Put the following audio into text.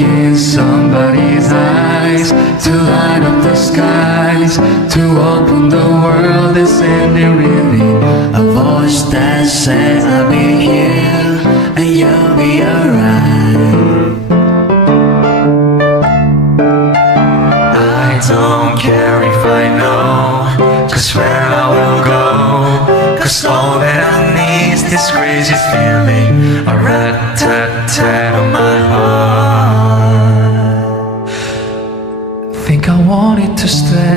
look in somebody's eyes, to light up the skies, to open the world. Isn't it really a voice that says I'll be here and you'll be alright? I don't care if I know just where I will go, 'cause all that I need is this crazy feeling, a rat-tat-tat on my heart. Think I want it to stay.